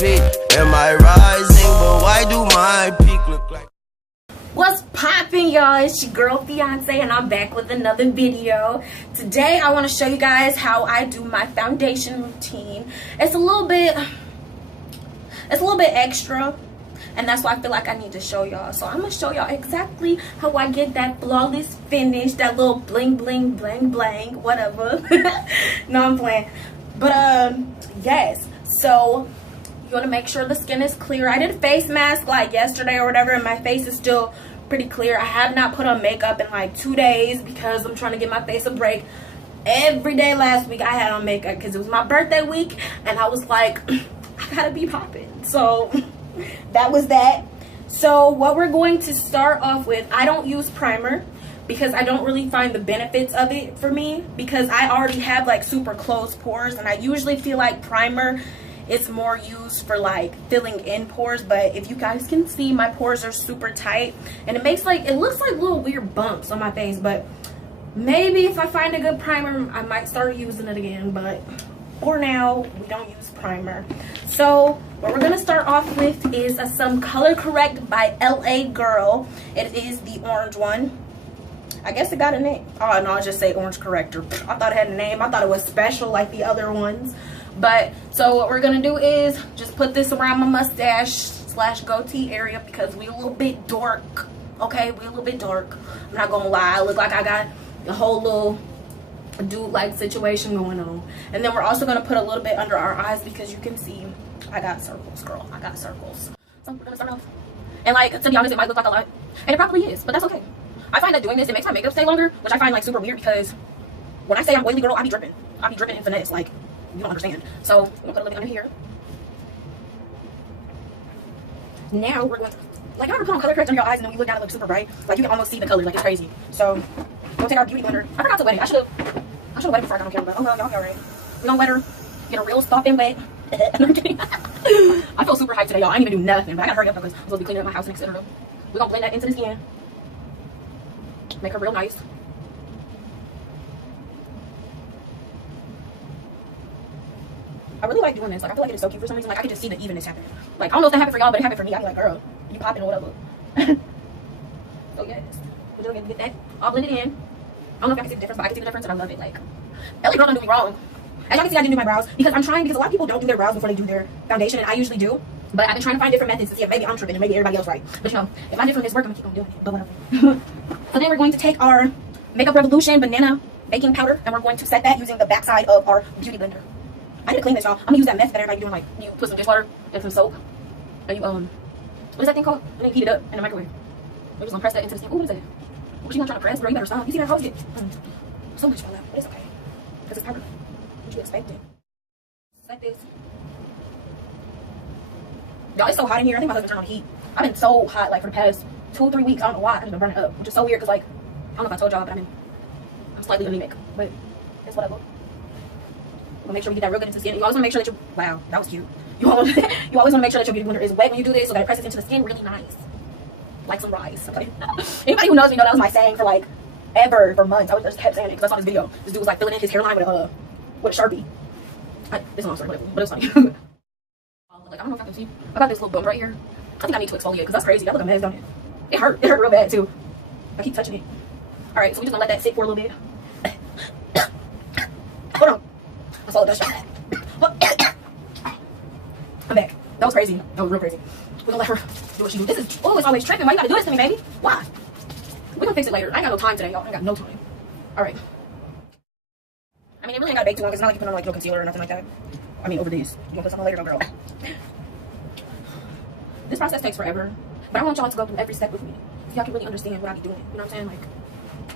feet. Am I rising? But why do my peak look like? What's poppin', y'all? It's your girl Fiance, and I'm back with another video. Today I want to show you guys how I do my foundation routine. It's a little bit extra, and that's why I feel like I need to show y'all. So I'm gonna show y'all exactly how I get that flawless finish, that little bling bling bling bling, whatever. No, I'm playing. But yes, so you want to make sure the skin is clear. I did a face mask like yesterday or whatever, and my face is still pretty clear. I have not put on makeup in like 2 days because I'm trying to give my face a break. Every day last week I had on makeup because it was my birthday week, and I was like, I gotta be popping. So that was that. So what we're going to start off with, I don't use primer because I don't really find the benefits of it for me, because I already have like super closed pores, and I usually feel like primer is more used for like filling in pores. But if you guys can see, my pores are super tight, and it looks like little weird bumps on my face. But maybe if I find a good primer, I might start using it again, but for now we don't use primer. So what we're gonna start off with is some Color Correct by LA Girl. It is the orange one. I guess it got a name. Oh no, I'll just say Orange Corrector. I thought it had a name. I thought it was special like the other ones. But so what we're gonna do is just put this around my mustache / goatee area, because we a little bit dark. Okay, we a little bit dark. I'm not gonna lie, I look like I got a whole little dude like situation going on. And then we're also gonna put a little bit under our eyes, because you can see I got circles, girl. I got circles. So we're gonna start off. And like, to be honest, it might look like a lot, and it probably is, but that's okay. I find that doing this, it makes my makeup stay longer, which I find like super weird, because when I say I'm oily, girl, I be dripping. I be dripping in finesse, like, you don't understand. So I'm gonna put a little bit under here. Now we're going to, like, you ever put on color correct under your eyes and then when you look down it looks super bright? Like, you can almost see the colors, like, it's crazy. So we're gonna take our beauty blender. I forgot to wet it. I should have wet it before I got on camera, but oh well, y'all be alright. We're gonna wet her, get her real soft and wet. I'm kidding. I feel super hyped today, y'all. I didn't even do nothing, but I gotta hurry up because I'm supposed to be cleaning up my house next to her. We're gonna blend that into the skin. Make her real nice. I really like doing this. Like, I feel like it is so cute for some reason. Like, I can just see the evenness happening. Like, I don't know if that happened for y'all, but it happened for me. I be like, girl, you popping or whatever. So yes, we're just gonna get that all blended in. I don't know if I can see the difference, but I can see the difference, and I love it. Like, LA Girl don't do me wrong. As y'all can see, I didn't do my brows because I'm trying, because a lot of people don't do their brows before they do their foundation, and I usually do. But I've been trying to find different methods to see if maybe I'm tripping and maybe everybody else right. But you know, if my different is working, I'm gonna keep on doing it. But whatever. So then we're going to take our Makeup Revolution banana baking powder, and we're going to set that using the backside of our beauty blender. I need to clean this, y'all. I'm gonna use that method that everybody doing, like, you put some dishwater and some soap, and you what is that thing called? And then heat it up in the microwave. We're just gonna press that into the skin. Ooh, what is that? What's she not trying to press? Bro, you better stop. You see that hose get so much fall out, but it's okay, because it's powder. What you expected? Like this. Y'all, it's so hot in here. I think my husband turned on the heat. I've been so hot like for the past 2 or 3 weeks. I don't know why. I've just been burning up, which is so weird because, like, I don't know if I told y'all, but I'm slightly anemic, but it's whatever. We'll make sure we get that real good into the skin. You always want to make sure that wow, that was cute. You always want to make sure that your beauty blender is wet when you do this, so that it presses into the skin really nice, like some rice. Okay. Anybody who knows me know that was my saying for like ever, for months. I just kept saying it because I saw this video. This dude was like filling in his hairline with a Sharpie. It's a long story, but it's funny. Like, I don't know if I can see. I got this little bump right here. I think I need to exfoliate because that's crazy. That look a mess, don't it? It hurt. It hurt real bad too. I keep touching it. All right, so we're just gonna let that sit for a little bit. Hold on. I saw the dust. I'm back. That was crazy. That was real crazy. We're gonna let her do what she do. This is always tripping. Why you gotta do this to me, baby? Why? We're gonna fix it later. I ain't got no time today, y'all. I ain't got no time. All right. I mean, it really ain't gotta bake too long because it's not like you put on like no concealer or nothing like that. I mean, over these. You gonna put something later, girl. This process takes forever, but I want y'all to go through every step with me, so y'all can really understand what I be doing. You know what I'm saying? Like,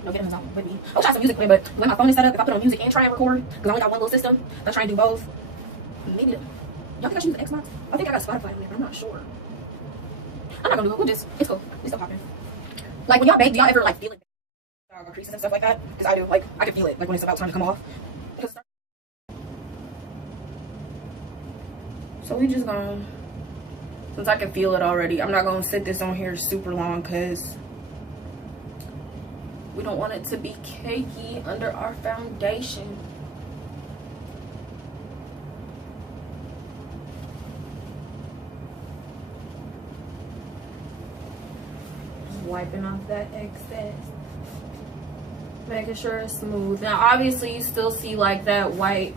you know, get in the zone with me. I'll try some music playing, but when my phone is set up, if I put on music and try and record, because I only got one little system, I'm trying to do both. Maybe y'all think I should use the Xbox? I think I got Spotify on there, but I'm not sure. I'm not gonna do it. It's cool. It's still popping. Like, when y'all bake, do y'all ever like feel it? Creases and stuff like that? Because I do. Like, I can feel it. Like when it's about time to come off. So we just gonna, since I can feel it already, I'm not gonna sit this on here super long because we don't want it to be cakey under our foundation. wiping off that excess, making sure it's smooth. Now obviously you still see like that white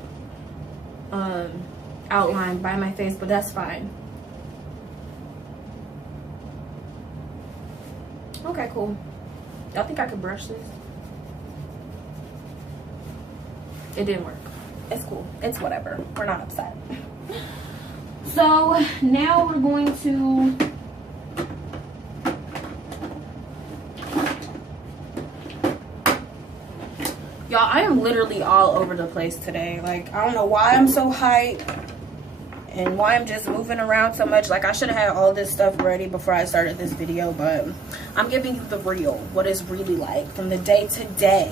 outline by my face, but that's fine. Okay, cool. Y'all think I could brush this? It didn't work. It's cool. It's whatever. We're not upset. So now we're going to y'all, I am literally all over the place today. Like, I don't know why I'm so hyped and why I'm just moving around so much. Like, I should have had all this stuff ready before I started this video, but I'm giving you the real, what it's really like from the day to day.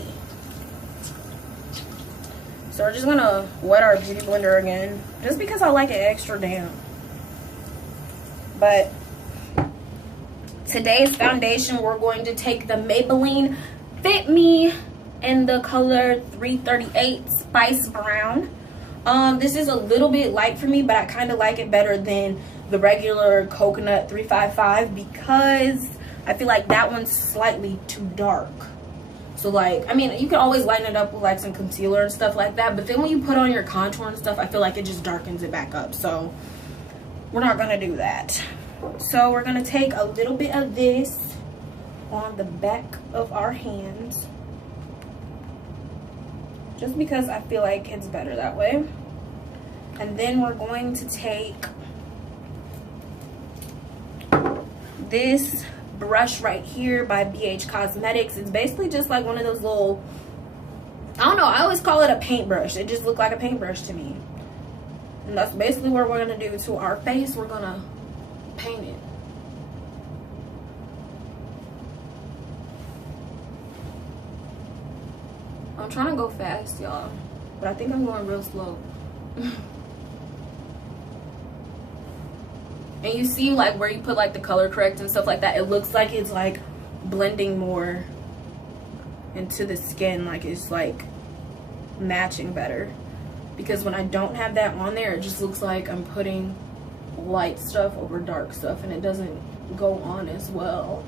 So we're just gonna wet our beauty blender again, just because I like it extra damp. But today's foundation, we're going to take the Maybelline Fit Me in the color 338 Spice Brown. This is a little bit light for me, but I kind of like it better than the regular Coconut 355 because I feel like that one's slightly too dark. So like, I mean, you can always lighten it up with like some concealer and stuff like that, but then when you put on your contour and stuff, I feel like it just darkens it back up. So we're not gonna do that. So we're gonna take a little bit of this on the back of our hands, just because I feel like it's better that way. And then we're going to take this brush right here by BH Cosmetics. It's basically just like one of those little, I don't know, I always call it a paintbrush. It just looked like a paintbrush to me. And that's basically what we're gonna do to our face. We're gonna paint it. I'm trying to go fast, y'all, but I think I'm going real slow. And you see like where you put like the color correct and stuff like that, it looks like it's like blending more into the skin, like it's like matching better. Because when I don't have that on there, it just looks like I'm putting light stuff over dark stuff and it doesn't go on as well.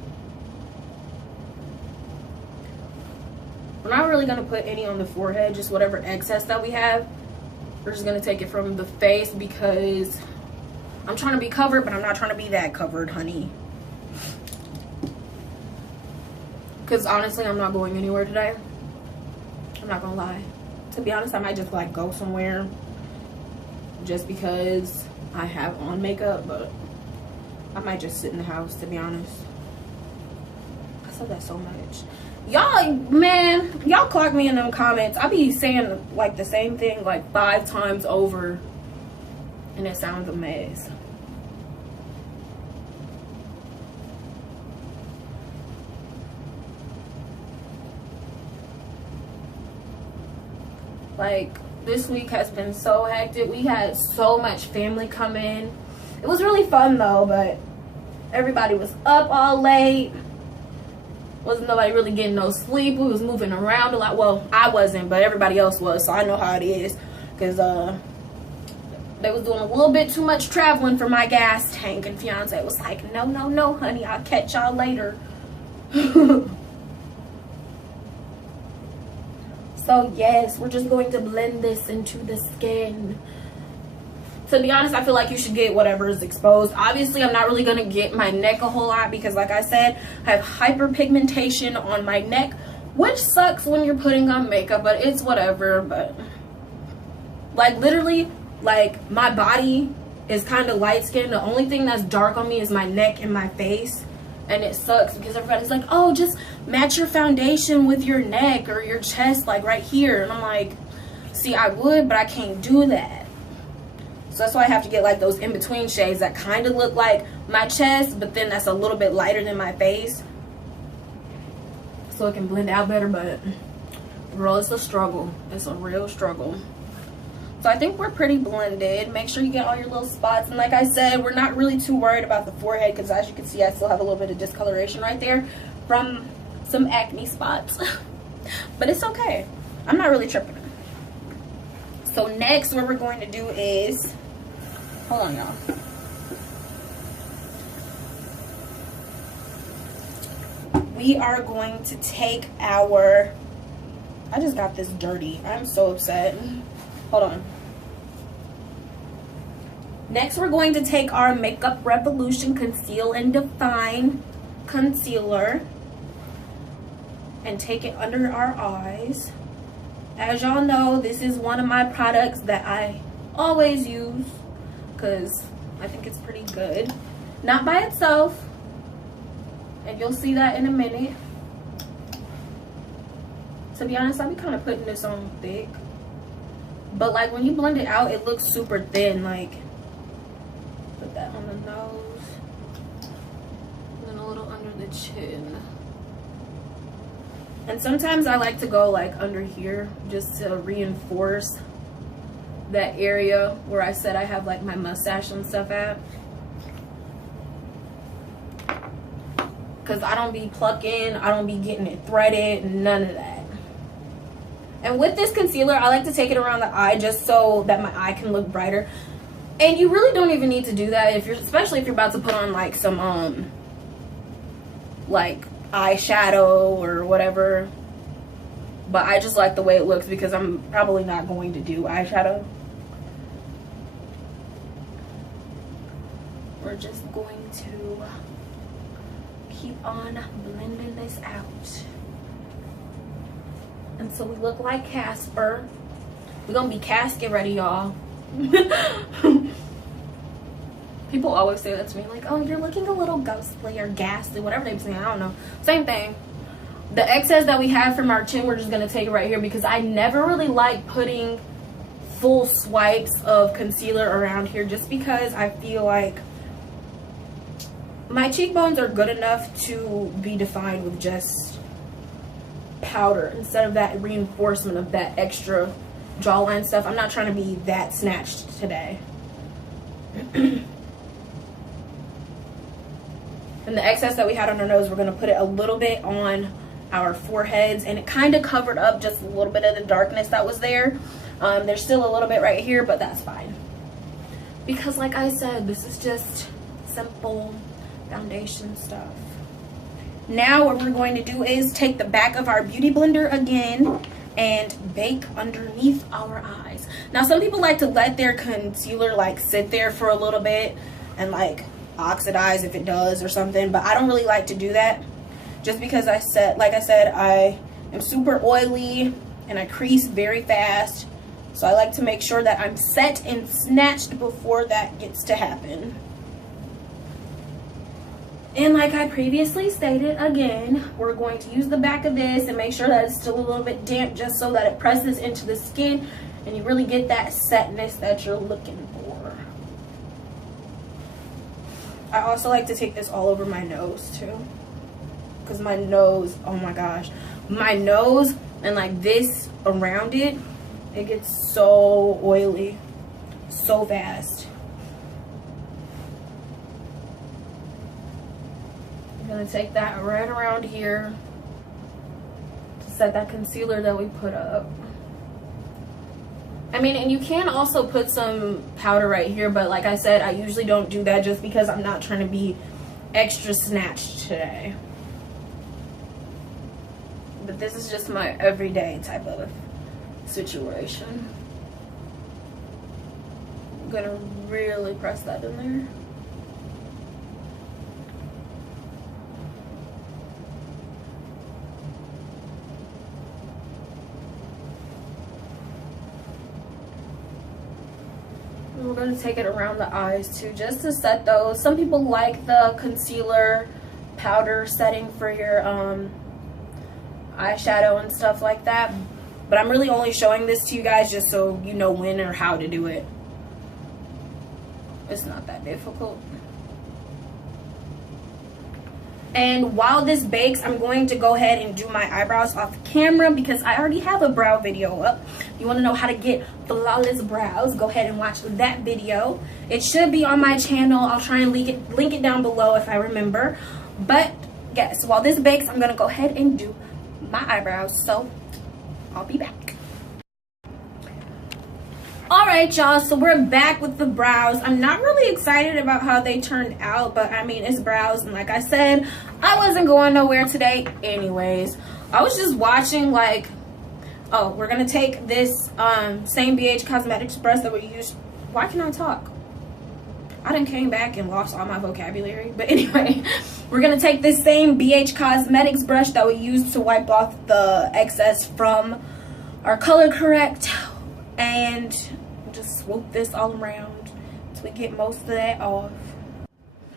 We're not really gonna put any on the forehead, just whatever excess that we have. We're just gonna take it from the face because I'm trying to be covered, but I'm not trying to be that covered, honey. Because honestly, I'm not going anywhere today. I'm not gonna lie. To be honest, I might just like go somewhere just because I have on makeup, but I might just sit in the house, to be honest. I said that so much. Y'all, man, y'all clock me in them comments. I be saying like the same thing like 5 times over and it sounds a mess. Like, this week has been so hectic. We had so much family come in. It was really fun though, but everybody was up all late. Wasn't nobody really getting no sleep. We was moving around a lot. Well, I wasn't, but everybody else was, so I know how it is. Because they was doing a little bit too much traveling for my gas tank, and fiance was like, no, no, no, honey, I'll catch y'all later. So yes, we're just going to blend this into the skin. To be honest, I feel like you should get whatever is exposed. Obviously, I'm not really going to get my neck a whole lot because like I said, I have hyperpigmentation on my neck, which sucks when you're putting on makeup, but it's whatever. But like literally, like my body is kind of light skinned. The only thing that's dark on me is my neck and my face. And it sucks because everybody's like, oh, just match your foundation with your neck or your chest, like right here. And I'm like, see, I would, but I can't do that. So that's why I have to get like those in-between shades that kind of look like my chest, but then that's a little bit lighter than my face. So it can blend out better, but girl, it's a struggle. It's a real struggle. So I think we're pretty blended. Make sure you get all your little spots. And like I said, we're not really too worried about the forehead because as you can see, I still have a little bit of discoloration right there from some acne spots. But it's okay. I'm not really tripping. So next, what we're going to do is, hold on, y'all. we are going to take our, I just got this dirty. I'm so upset. Hold on. Next, we're going to take our Makeup Revolution Conceal and Define concealer and take it under our eyes. As y'all know, this is one of my products that I always use because I think it's pretty good. Not by itself, and you'll see that in a minute. To be honest, I'll be kind of putting this on thick, but like when you blend it out, it looks super thin. Like, put that on the nose, and then a little under the chin. And sometimes I like to go like under here just to reinforce that area where I said I have like my mustache and stuff at. Because I don't be plucking, I don't be getting it threaded, none of that. And with this concealer, I like to take it around the eye just so that my eye can look brighter. And you really don't even need to do that if you're, especially if you're about to put on like some like eyeshadow or whatever. But I just like the way it looks because I'm probably not going to do eyeshadow. We're just going to keep on blending this out until we look like Casper. We're gonna be casket ready, y'all. People always say that to me, like, oh, you're looking a little ghostly or ghastly, whatever they say, I don't know. Same thing. The excess that we have from our chin, we're just gonna take it right here because I never really like putting full swipes of concealer around here just because I feel like my cheekbones are good enough to be defined with just powder instead of that reinforcement of that extra jawline stuff. I'm not trying to be that snatched today. And the excess that we had on our nose, we're going to put it a little bit on our foreheads, and it kind of covered up just a little bit of the darkness that was there. There's still a little bit right here, but that's fine because like I said, this is just simple foundation stuff. Now what we're going to do is take the back of our beauty blender again and bake underneath our eyes. Now some people like to let their concealer like sit there for a little bit and like oxidize if it does or something, but I don't really like to do that just because like I said, I am super oily and I crease very fast, so I like to make sure that I'm set and snatched before that gets to happen. And like I previously stated, again, we're going to use the back of this and make sure that it's still a little bit damp just so that it presses into the skin and you really get that setness that you're looking for. I also like to take this all over my nose too, because my nose, oh my gosh, my nose and like this around it, it gets so oily so fast. I'm gonna take that right around here to set that concealer that we put up. I mean, and you can also put some powder right here, but like I said, I usually don't do that just because I'm not trying to be extra snatched today. But this is just my everyday type of situation. I'm gonna really press that in there. We're going to take it around the eyes too, just to set those. Some people like the concealer powder setting for your eyeshadow and stuff like that, but I'm really only showing this to you guys just so you know when or how to do it. It's not that difficult. And while this bakes, I'm going to go ahead and do my eyebrows off camera because I already have a brow video up. If you want to know how to get flawless brows, go ahead and watch that video. It should be on my channel. I'll try and link it down below if I remember. But yes, while this bakes, I'm going to go ahead and do my eyebrows. So I'll be back. All right, y'all, so we're back with the brows. I'm not really excited about how they turned out, but I mean, it's brows, and like I said, I wasn't going nowhere today anyways. I was just watching, like, oh, we're gonna take this same BH Cosmetics brush that we used. Why can I talk? I done came back and lost all my vocabulary, but anyway, we're gonna take this same BH Cosmetics brush that we used to wipe off the excess from our color correct, and just swoop this all around so we get most of that off.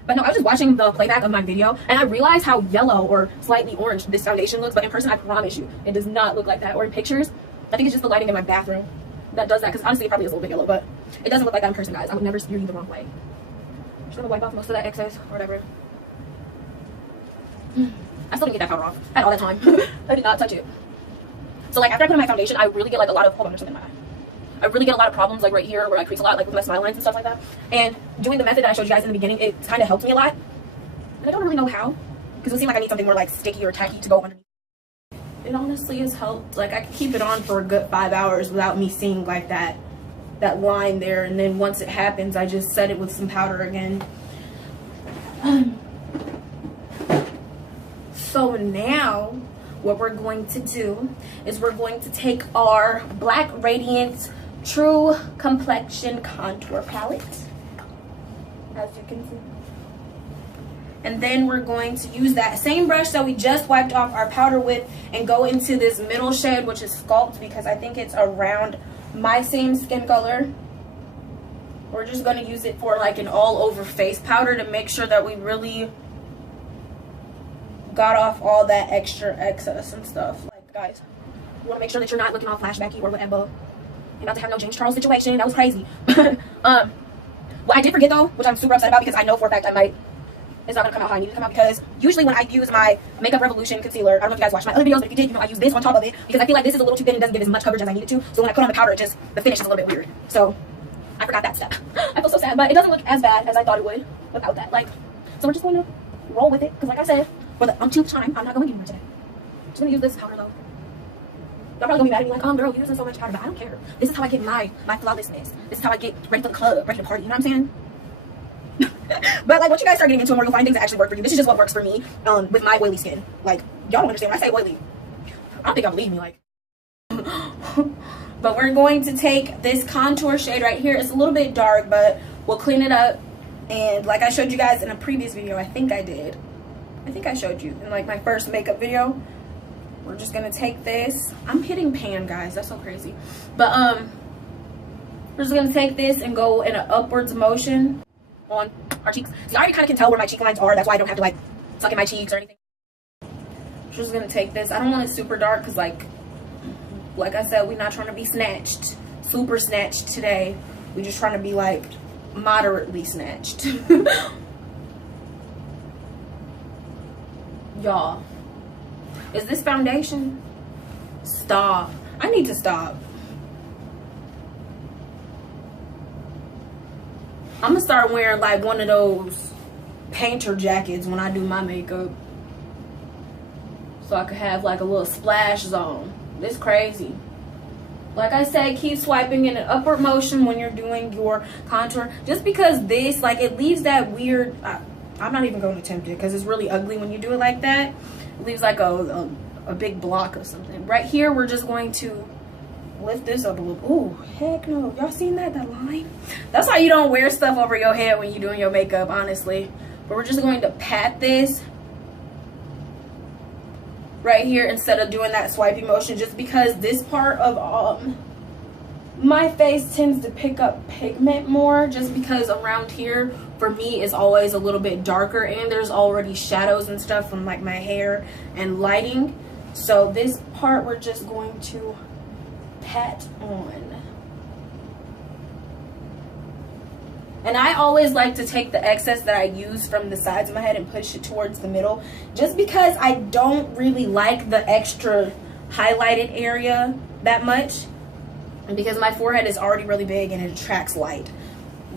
But no, I was just watching the playback of my video and I realized how yellow or slightly orange this foundation looks, but in person I promise you it does not look like that. Or in pictures, I think it's just the lighting in my bathroom that does that, because honestly it probably is a little bit yellow, but it doesn't look like that in person, guys. I would never steer you the wrong way. I'm just gonna wipe off most of that excess or whatever. I still didn't get that powder off. I had all that time. I did not touch it. So like after I put on my foundation, I really get like a lot of, hold on, there's something in my eye. I really get a lot of problems like right here where I crease a lot, like with my smile lines and stuff like that. And doing the method that I showed you guys in the beginning, it kind of helped me a lot. And I don't really know how, because it seemed like I need something more like sticky or tacky to go underneath. It honestly has helped. Like I could keep it on for a good 5 hours without me seeing like that line there. And then once it happens, I just set it with some powder again. So now what we're going to do is we're going to take our Black Radiance True Complexion Contour Palette, as you can see. And then we're going to use that same brush that we just wiped off our powder with and go into this middle shade, which is Sculpt, because I think it's around my same skin color. We're just going to use it for like an all over face powder to make sure that we really got off all that extra excess and stuff. Like, guys, you want to make sure that you're not looking all flashbacky or whatever. You're about to have no James Charles situation. That was crazy. What I did forget though, which I'm super upset about, because I know for a fact it's not gonna come out how I need it to come out, because usually when I use my Makeup Revolution concealer, I don't know if you guys watched my other videos, but if you did, you know I use this on top of it because I feel like this is a little too thin and doesn't give as much coverage as I need it to. So when I put on the powder, the finish is a little bit weird. So I forgot that step. I feel so sad, but it doesn't look as bad as I thought it would without that. Like, so we're just going to roll with it, because like I said, for the umpteenth time, I'm not going anywhere today. I'm just gonna use this powder though. Y'all probably gonna be mad at me like, oh girl, you're using so much powder, but I don't care. This is how I get my flawlessness. This is how I get ready for the club, ready to party, you know what I'm saying? But like once you guys start getting into it more, you'll find things that actually work for you. This is just what works for me with my oily skin. Like, y'all don't understand when I say oily. I don't think y'all believe me, like. But we're going to take this contour shade right here. It's a little bit dark, but we'll clean it up. And like I showed you guys in a previous video, I think I showed you in like my first makeup video. We're just gonna take this. I'm hitting pan, guys. That's so crazy. But we're just gonna take this and go in an upwards motion on our cheeks. See, I already kind of can tell where my cheek lines are. That's why I don't have to like suck in my cheeks or anything. We're just gonna take this. I don't want it super dark because like I said, we're not trying to be snatched, super snatched today. We're just trying to be like moderately snatched. Y'all, is this foundation? Stop. I need to stop. I'm gonna start wearing like one of those painter jackets when I do my makeup, so I could have like a little splash zone. This crazy. Like I said, keep swiping in an upward motion when you're doing your contour, just because this, like, it leaves that weird, I'm not even going to attempt it because it's really ugly when you do it like that. It leaves like a big block of something. Right here, we're just going to lift this up a little. Oh, heck no. Y'all seen that line? That's why you don't wear stuff over your head when you're doing your makeup, honestly. But we're just going to pat this right here instead of doing that swiping motion, just because this part of my face tends to pick up pigment more, just because around here for me is always a little bit darker, and there's already shadows and stuff from like my hair and lighting. So this part we're just going to pat on. And I always like to take the excess that I use from the sides of my head and push it towards the middle, just because I don't really like the extra highlighted area that much, and because my forehead is already really big and it attracts light.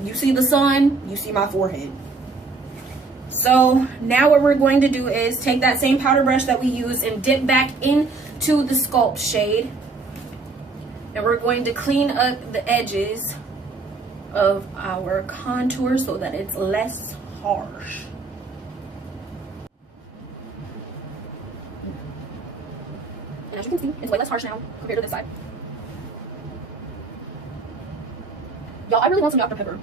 You see the sun, you see my forehead. So now what we're going to do is take that same powder brush that we used and dip back into the Sculpt shade. And we're going to clean up the edges of our contour so that it's less harsh. And as you can see, it's way less harsh now compared to this side. Y'all, I really want some Dr. Pepper.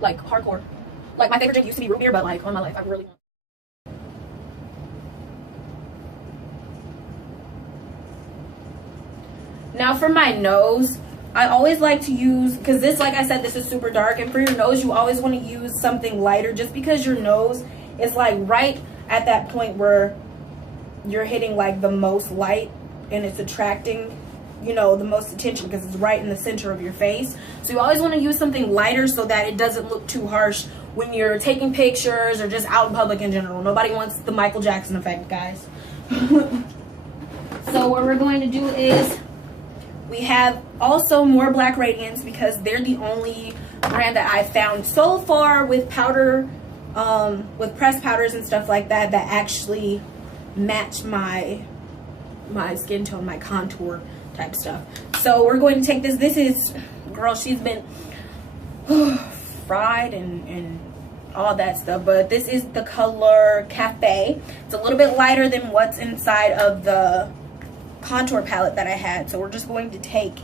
Like, hardcore. Like, my favorite drink used to be root beer, but like, on my life, I really want. Now for my nose, I always like to use, because this, like I said, this is super dark, and for your nose, you always want to use something lighter, just because your nose is like right at that point where you're hitting like the most light and it's attracting, you know, the most attention, because it's right in the center of your face. So you always want to use something lighter so that it doesn't look too harsh when you're taking pictures or just out in public in general. Nobody wants the Michael Jackson effect, guys. So what we're going to do is, we have also more Black Radiance, because they're the only brand that I found so far with powder, with pressed powders and stuff like that, that actually match my skin tone, my contour type stuff. So we're going to take this. This is, girl, she's been fried and all that stuff, but this is the color Cafe. It's a little bit lighter than what's inside of the contour palette that I had. So we're just going to take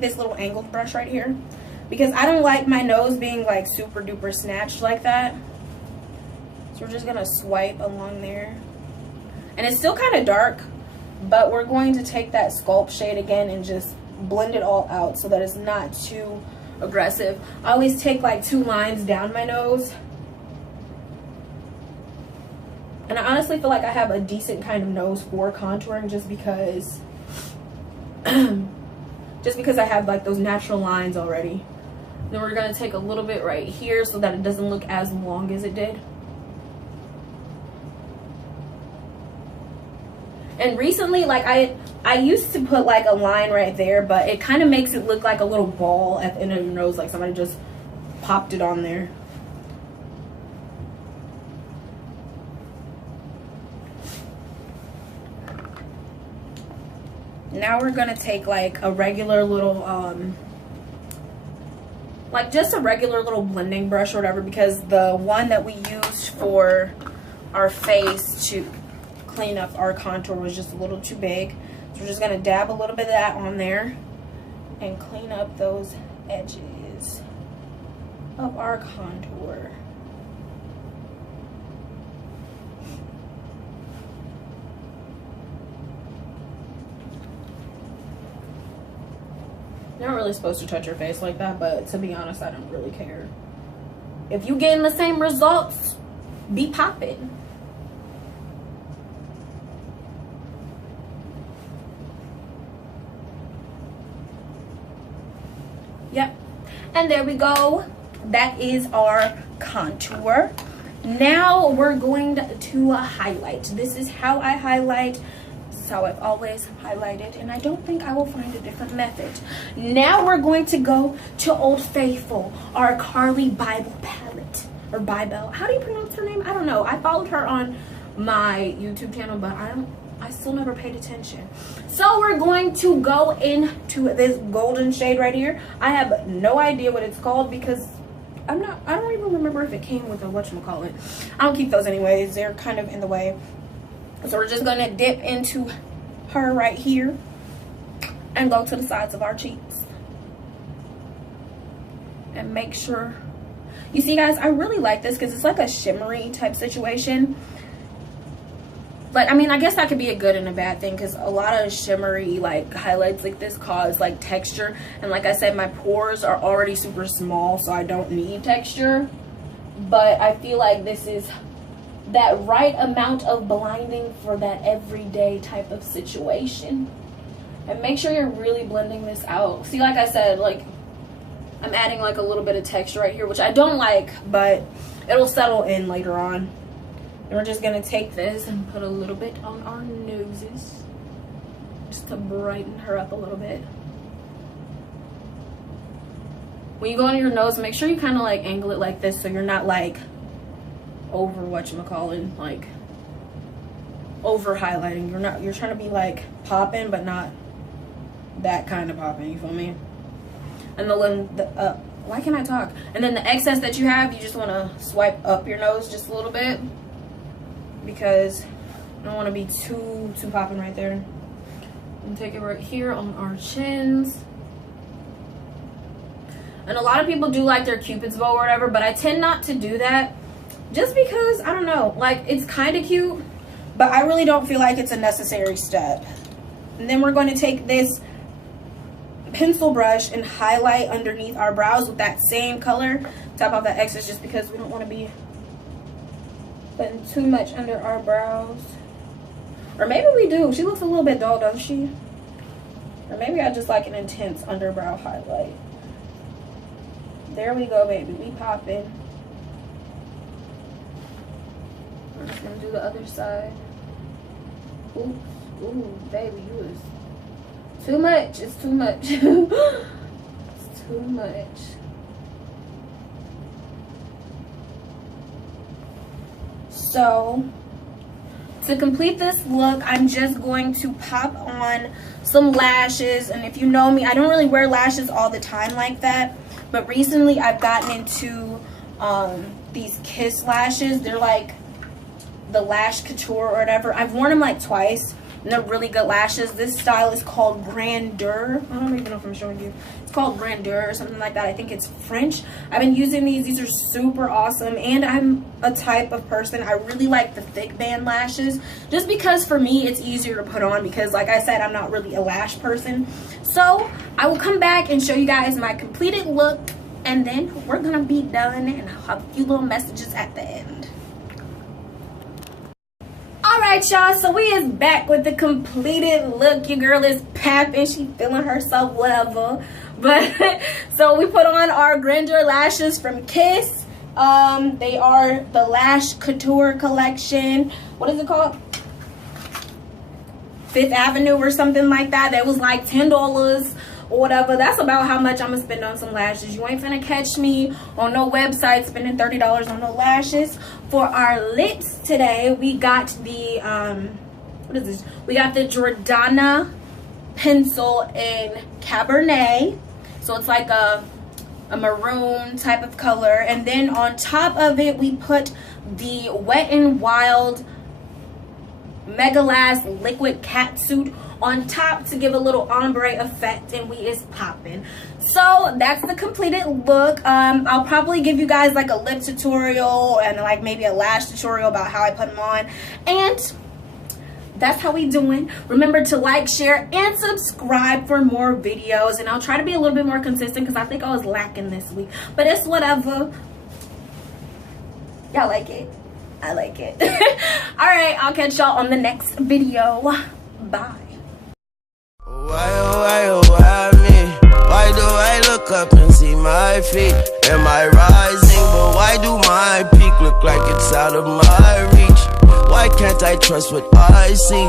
this little angled brush right here, because I don't like my nose being like super duper snatched like that. So we're just gonna swipe along there, and it's still kind of dark, but we're going to take that Sculpt shade again and just blend it all out so that it's not too aggressive. I always take like 2 lines down my nose. And I honestly feel like I have a decent kind of nose for contouring, just because I have like those natural lines already. Then we're going to take a little bit right here so that it doesn't look as long as it did. And recently, like I used to put like a line right there, but it kind of makes it look like a little ball at the end of your nose, like somebody just popped it on there. Now we're gonna take like a regular little like just a regular little blending brush or whatever, because the one that we used for our face to clean up our contour was just a little too big. So we're just gonna dab a little bit of that on there and clean up those edges of our contour. You're not really supposed to touch your face like that, but to be honest, I don't really care. If you getting the same results, be popping. Yep, and there we go. That is our contour. Now we're going to highlight. This is how I highlight. This is how I've always highlighted, and I don't think I will find a different method. Now we're going to go to Old Faithful, our Carly Bible palette, or Bible. How do you pronounce her name? I don't know. I followed her on my YouTube channel, but I still never paid attention. So we're going to go into this golden shade right here. I have no idea what it's called, because I don't even remember if it came with a whatchamacallit. I don't keep those anyways. They're kind of in the way. So we're just gonna dip into her right here and go to the sides of our cheeks and make sure. You see, guys, I really like this because it's like a shimmery type situation. Like, I mean, I guess that could be a good and a bad thing, because a lot of shimmery like highlights like this cause like texture, and like I said, my pores are already super small, so I don't need texture. But I feel like this is that right amount of blinding for that everyday type of situation. And make sure you're really blending this out. See, like I said, like I'm adding like a little bit of texture right here, which I don't like, but it'll settle in later on. And we're just gonna take this and put a little bit on our noses, just to brighten her up a little bit. When you go on your nose, make sure you kind of like angle it like this, so you're not like over whatchamacallit, like over highlighting. You're trying to be like popping, but not that kind of popping, you feel me? And why can't I talk? And then the excess that you have, you just want to swipe up your nose just a little bit, because I don't want to be too popping right there. And take it right here on our chins. And a lot of people do like their Cupid's bow or whatever, but I tend not to do that just because, I don't know, like, it's kind of cute, but I really don't feel like it's a necessary step. And then we're going to take this pencil brush and highlight underneath our brows with that same color. Tap off that excess just because we don't want to be putting too much under our brows. Or maybe we do. She looks a little bit dull, doesn't she? Or maybe I just like an intense underbrow highlight. There we go, baby. We popping. I'm just gonna do the other side. Oops. Ooh, baby, you is too much. It's too much. It's too much. So, to complete this look, I'm just going to pop on some lashes. And if you know me, I don't really wear lashes all the time like that. But recently, I've gotten into these Kiss lashes. They're like the Lash Couture or whatever. I've worn them like twice. And they're really good lashes. This style is called Grandeur. I don't even know if I'm showing you. It's called Grandeur or something like that. I think it's French. I've been using these. These are super awesome. And I'm a type of person, I really like the thick band lashes. Just because for me, it's easier to put on. Because like I said, I'm not really a lash person. So I will come back and show you guys my completed look. And then we're going to be done. And I'll have a few little messages at the end. Alright, y'all, so we is back with the completed look. Your girl is papping. She feeling herself, whatever. But, so we put on our Grandeur lashes from Kiss. They are the Lash Couture collection. What is it called? Fifth Avenue or something like that. That was like $10 or whatever. That's about how much I'm gonna spend on some lashes. You ain't finna catch me on no website spending $30 on no lashes. For our lips today, we got the what is this? We got the Jordana pencil in Cabernet. So it's like a maroon type of color. And then on top of it, we put the Wet n Wild Mega Last Liquid Catsuit on top to give a little ombre effect, and we is popping. So that's the completed look. I'll probably give you guys like a lip tutorial and like maybe a lash tutorial about how I put them on. And that's how we doing. Remember to like, share, and subscribe for more videos. And I'll try to be a little bit more consistent because I think I was lacking this week. But it's whatever. Y'all like it? I like it. All right, I'll catch y'all on the next video. Bye. Why me? Why do I look up and see my feet? Am I rising? But why do my peak look like it's out of my reach? Why can't I trust what I see?